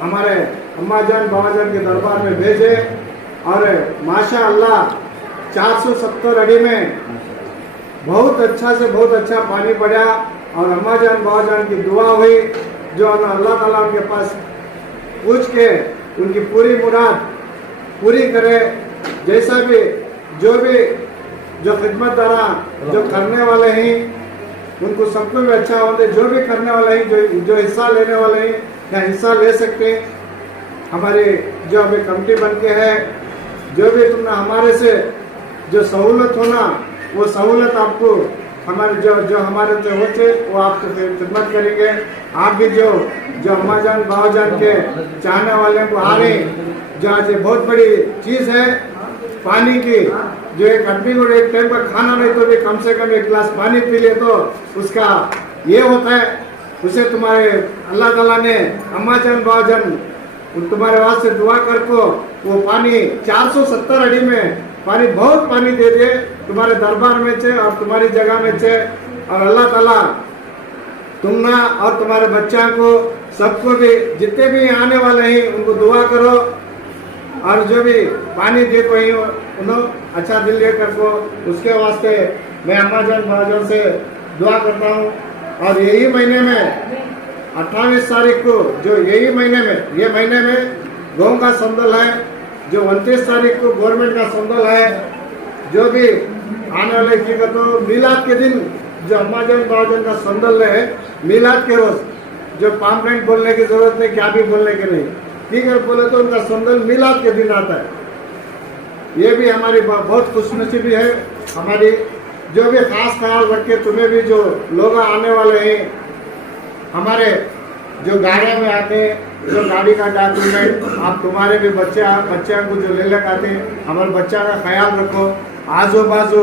हमारे अम्मा जान बाबा जान के दरबार में भेजे और माशाअल्लाह 470 अड़ी में बहुत अच्छा पानी पड़ा और अम्मा जान बाबा जान की दुआ हुई जो अल्लाह ताला उनके पास पूछ के उनकी पूरी मुराद पूरी करे। जैसा भी जो खिदमतदारा जो करने वाले हैं उनको सबको भी अच्छा होते, जो भी करने वाले हैं जो हिस्सा लेने वाले हैं या हिस्सा ले सकते हैं। हमारी जो अभी कमेटी बन के है, जो भी तुमने हमारे से जो सहूलत होना वो सहूलत आपको हमारे जो हमारे से होते वो आपको खिदमत करेंगे। आप भी जो अम्मा जान बाबा जान के चाहने वाले को आ रहे जो आज बहुत बड़ी चीज़ है पानी की, जो एक आदमी को एक टाइम का खाना नहीं तो भी कम से कम एक गिलास पानी पी ले तो उसका ये होता है। उसे तुम्हारे अल्लाह ताला ने अम्मा जान बाबा जान तुम्हारे वास्ते दुआ कर को वो पानी 470 अड़ी में पानी बहुत पानी दे दिए तुम्हारे दरबार में छे और तुम्हारी जगह में छे। और अल्लाह ताला तुमना और तुम्हारे बच्चा को सबको भी जितने भी आने वाले हैं उनको दुआ करो और जो भी पानी दे को ही उन्होंने अच्छा दिल लेकर को उसके वास्ते मैं अम्मा जान बाबा जान से दुआ करता हूँ। और यही महीने में 28 तारीख को जो यही महीने में गाँव का संदल है, जो 29 तारीख को गवर्नमेंट का संदल है, जो भी आने वाले की तो मिलाद के दिन जो अम्मा जान बाबा जान का संदल है मिलाद के रोज जो पाम्पलेट बोलने की जरूरत नहीं, क्या भी बोलने की नहीं, ठीक है बोले तो उनका संदल मिलाद के दिन आता है। ये भी हमारी बहुत खुशनसीबी है हमारी। जो भी खास ख्याल रख के तुम्हें भी जो लोग आने वाले हैं हमारे जो गाड़ी में आते जो गाड़ी का डॉक्यूमेंट आप तुम्हारे भी बच्चा को जो ले लेकर आते हमारे बच्चा का ख्याल रखो। आजू बाजू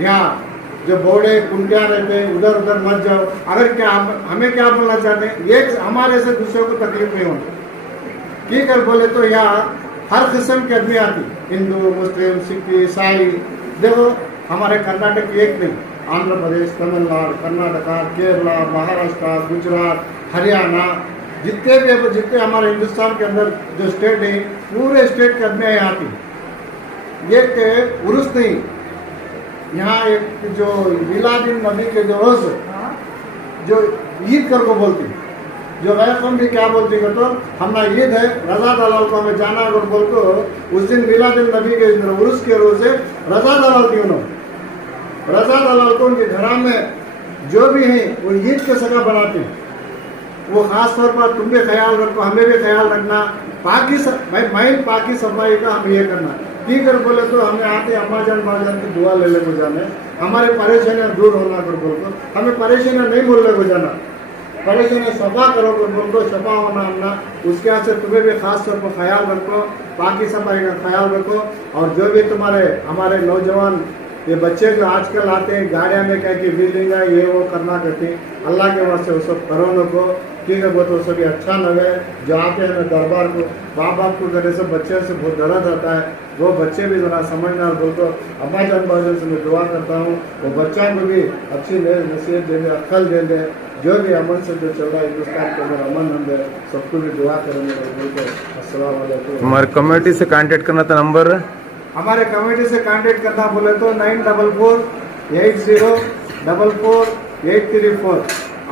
यहाँ जो बोड़े कुंटिया रहते हैं उधर उधर मत जाओ। अगर क्या हमें क्या बोलना चाहते हैं ये हमारे से दूसरों को तकलीफ नहीं होती, ठीक है बोले तो यहाँ हर किस्म की आदमी आती, हिंदू मुस्लिम सिख ईसाई। देखो हमारे कर्नाटक एक नहीं, आंध्र प्रदेश तमिलनाडु कर्नाटका केरला महाराष्ट्र गुजरात हरियाणा जितने हमारे हिंदुस्तान के अंदर जो स्टेट है पूरे स्टेट के आदमी यहाँ आती। ये उर्स नहीं, यहाँ एक जो मिलादुन नबी के जो रोज जो ईद कर को बोलती, जो वैकम भी क्या बोलती है तो हमारा ईद है रजा दलाल को हमें जाना अगर बोलते उस दिन मिलादुन नबी के उर्स के रोज है रजा दलाल की उन्होंने रजा दलाल को उनके घर में जो भी है वो ईद के सगा बनाते हैं। वो खास तौर पर तुम भी ख्याल रखो, हमें भी ख्याल रखना, पाकि सफाई का हम ये करना, ठीक है बोले तो हमें आते अम्मा जान बाबा जान की दुआ ले ले को जाने, हमारे परेशानियाँ दूर होना कर बोल को हमें परेशानियाँ नहीं बोलने को जाना, परेशानियाँ सफा करो कर बोल को सफा होना हमना। उसके यहाँ से तुम्हें भी खास तौर पर ख्याल रखो, पाकि सफाई का ख्याल रखो। और जो भी तुम्हारे हमारे नौजवान ये बच्चे जो आजकल आते हैं गाड़ियाँ में कह के बिल्डिंग है ये वो करना करते हैं, अल्लाह के वास्ते वो सब करो न को, ठीक है वो तो सभी अच्छा लगे। जो आते हैं दरबार को माँ बाप को करने से बच्चे से बहुत दर्द आता है, वो बच्चे भी ज़रा समझना और बोल तो अम्मा जान बाबा जान से मैं दुआ करता हूँ वो बच्चा को भी अच्छी नसीहत दे दे, अक्ल दे दे, जो भी अमन से जो चल रहा है हिंदुस्तान के अंदर अमन हम दे, सबको भी दुआ करेंगे बोलते अस्सलाम वालेकुम। हमारे कमेटी से कांटेक्ट करना था नंबर हमारे कमेटी से कांटेक्ट करना बोले तो 9448044834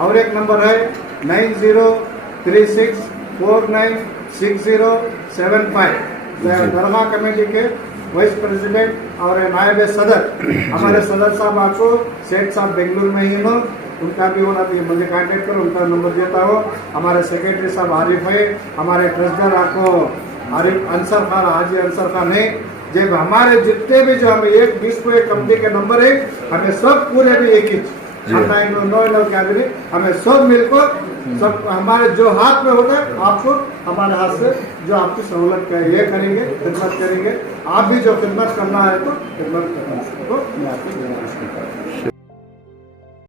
और एक नंबर है 9036496075। दरगाह कमेटी के वाइस प्रेसिडेंट और नायब सदर हमारे सदर साहब आपको सेठ साहब बेंगलुरु में ही हो, उनका भी होना तो मुझे कांटेक्ट करो, उनका नंबर देता हो। हमारे सेक्रेटरी साहब आरिफ है, हमारे ट्रेजरर आपको आरिफ अंसर खान हाजी अंसर खान है। जब हमारे जितने भी जो हमें एक 20 को एक कंपनी के नंबर है हमें सब पूरे भी एक ही हमें सब मिलकर सब हमारे जो हाथ में होता है आपको हमारे हाथ से जो आपकी सहूलत का ये करेंगे, खिदमत करेंगे। आप भी जो खिदमत करना है तो खिदमत करना है तो मैं आपको